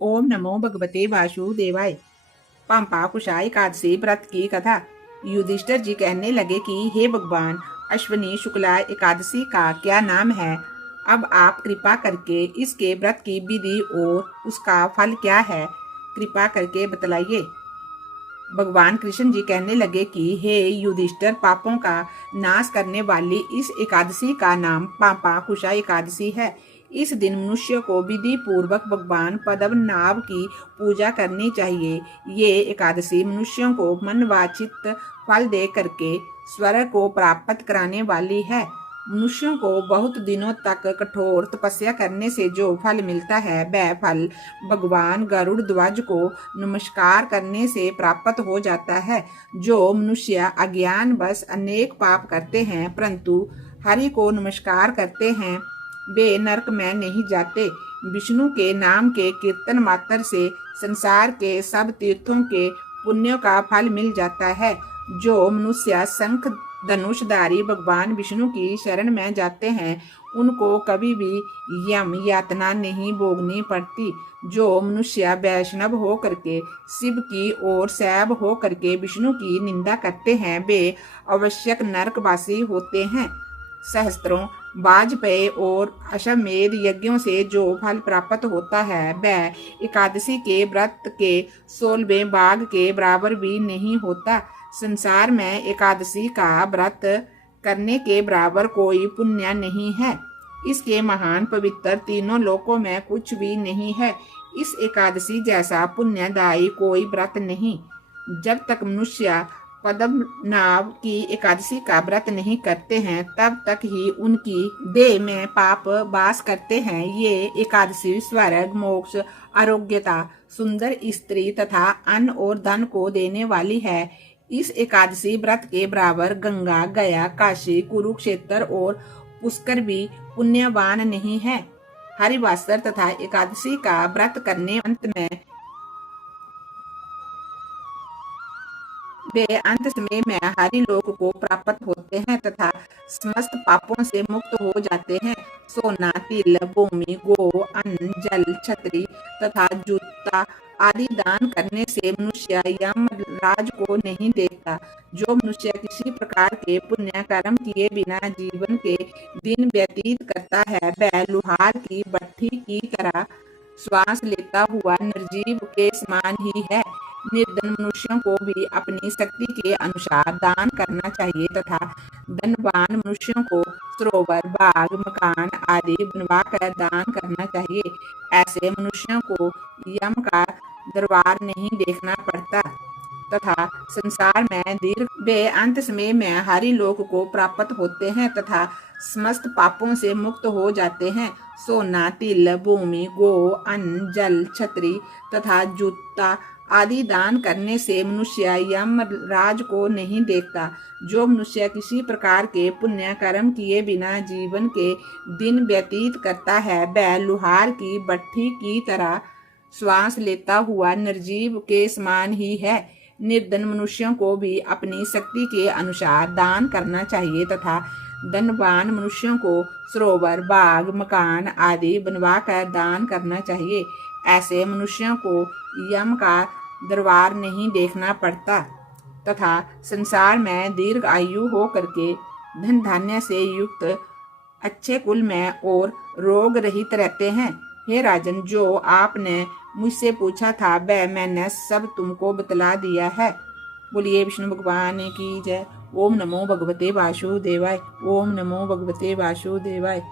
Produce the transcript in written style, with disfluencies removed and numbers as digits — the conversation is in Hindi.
ओम नमो भगवते वासुदेवाय। पांपा कुशाई एकादशी व्रत की कथा। युधिष्ठिर जी कहने लगे कि हे भगवान, अश्विनी शुक्ला एकादशी का क्या नाम है? अब आप कृपा करके इसके व्रत की विधि और उसका फल क्या है, कृपा करके बतलाइए। भगवान कृष्ण जी कहने लगे कि हे युधिष्ठिर, पापों का नाश करने वाली इस एकादशी का नाम पापा कुशा एकादशी है। इस दिन मनुष्य को विधि पूर्वक भगवान पद्मनाभ की पूजा करनी चाहिए। ये एकादशी मनुष्यों को मनवांछित फल दे करके स्वर्ग को प्राप्त कराने वाली है। मनुष्यों को बहुत दिनों तक कठोर तपस्या करने से जो फल मिलता है, वह फल भगवान गरुड़ ध्वज को नमस्कार करने से प्राप्त हो जाता है। जो मनुष्य अज्ञान बस अनेक पाप करते हैं परंतु हरि को नमस्कार करते हैं, वे नरक में नहीं जाते। विष्णु के नाम के कीर्तन मात्र से संसार के सब तीर्थों के पुण्यों का फल मिल जाता है। जो मनुष्य शंख धनुषधारी भगवान विष्णु की शरण में जाते हैं, उनको कभी भी यम यातना नहीं भोगनी पड़ती। जो मनुष्य वैष्णव हो करके शिव की और शैव हो करके विष्णु की निंदा करते हैं, वे आवश्यक नरकवासी होते हैं। सहस्त्रों वाजपेयी और अश्वमेध यज्ञों से जो फल प्राप्त होता है, वह एकादशी के व्रत के 16वें भाग के बराबर भी नहीं होता। संसार में एकादशी का व्रत करने के बराबर कोई पुण्य नहीं है। इसके महान पवित्र तीनों लोकों में कुछ भी नहीं है। इस एकादशी जैसा पुण्यदायी कोई व्रत नहीं। जब तक मनुष्य पद्मनाभ की एकादशी का व्रत नहीं करते हैं, तब तक ही उनकी देह में पाप वास करते हैं। ये एकादशी स्वर्ग, मोक्ष, आरोग्यता, सुंदर स्त्री तथा अन्न और धन को देने वाली है। इस एकादशी व्रत के बराबर गंगा, गया, काशी, कुरुक्षेत्र और पुष्कर भी पुण्यवान नहीं है। हरिवासर तथा एकादशी का व्रत करने वे अंत समय में हरि लोक को प्राप्त होते हैं तथा समस्त पापों से मुक्त हो जाते हैं। सोना, तिल, भूमि, गो, अन्न, जल, छतरी तथा जूता आदि दान करने से मनुष्य यमराज को नहीं देखता। जो मनुष्य किसी प्रकार के पुण्य कर्म किए बिना जीवन के दिन व्यतीत करता है, वह लुहार की भट्ठी की तरह श्वास लेता हुआ निर्जीव के समान ही है। निर्धन मनुष्यों को भी अपनी शक्ति के अनुसार दान करना चाहिए तथा धनवान मनुष्यों को सरोवर, बाग, मकान आदि बनवाकर दान करना चाहिए। ऐसे मनुष्यों को यम का दरबार नहीं देखना पड़ता तथा संसार में दीर्घ वे अंत समय में हरि लोक को प्राप्त होते हैं तथा समस्त पापों से मुक्त हो जाते हैं। सोना, तिल, भूमि, गो, अन्न, जल, छतरी तथा जूता आदि दान करने से मनुष्य यमराज को नहीं देखता। जो मनुष्य किसी प्रकार के पुण्य कर्म किए बिना जीवन के दिन व्यतीत करता है, वह लुहार की भट्ठी की तरह श्वास लेता हुआ निर्जीव के समान ही है। निर्धन मनुष्यों को भी अपनी शक्ति के अनुसार दान करना चाहिए तथा धनवान मनुष्यों को सरोवर, बाग, मकान आदि बनवाकर दान करना चाहिए। ऐसे मनुष्यों को यम का दरबार नहीं देखना पड़ता तथा संसार में दीर्घ आयु हो करके धन धान्य से युक्त अच्छे कुल में और रोग रहित रहते हैं। हे राजन, जो आपने मुझसे पूछा था वह मैंने सब तुमको बतला दिया है। बोलिए विष्णु भगवान की जय। ओम नमो भगवते वासुदेवाय। ओम नमो भगवते वासुदेवाय।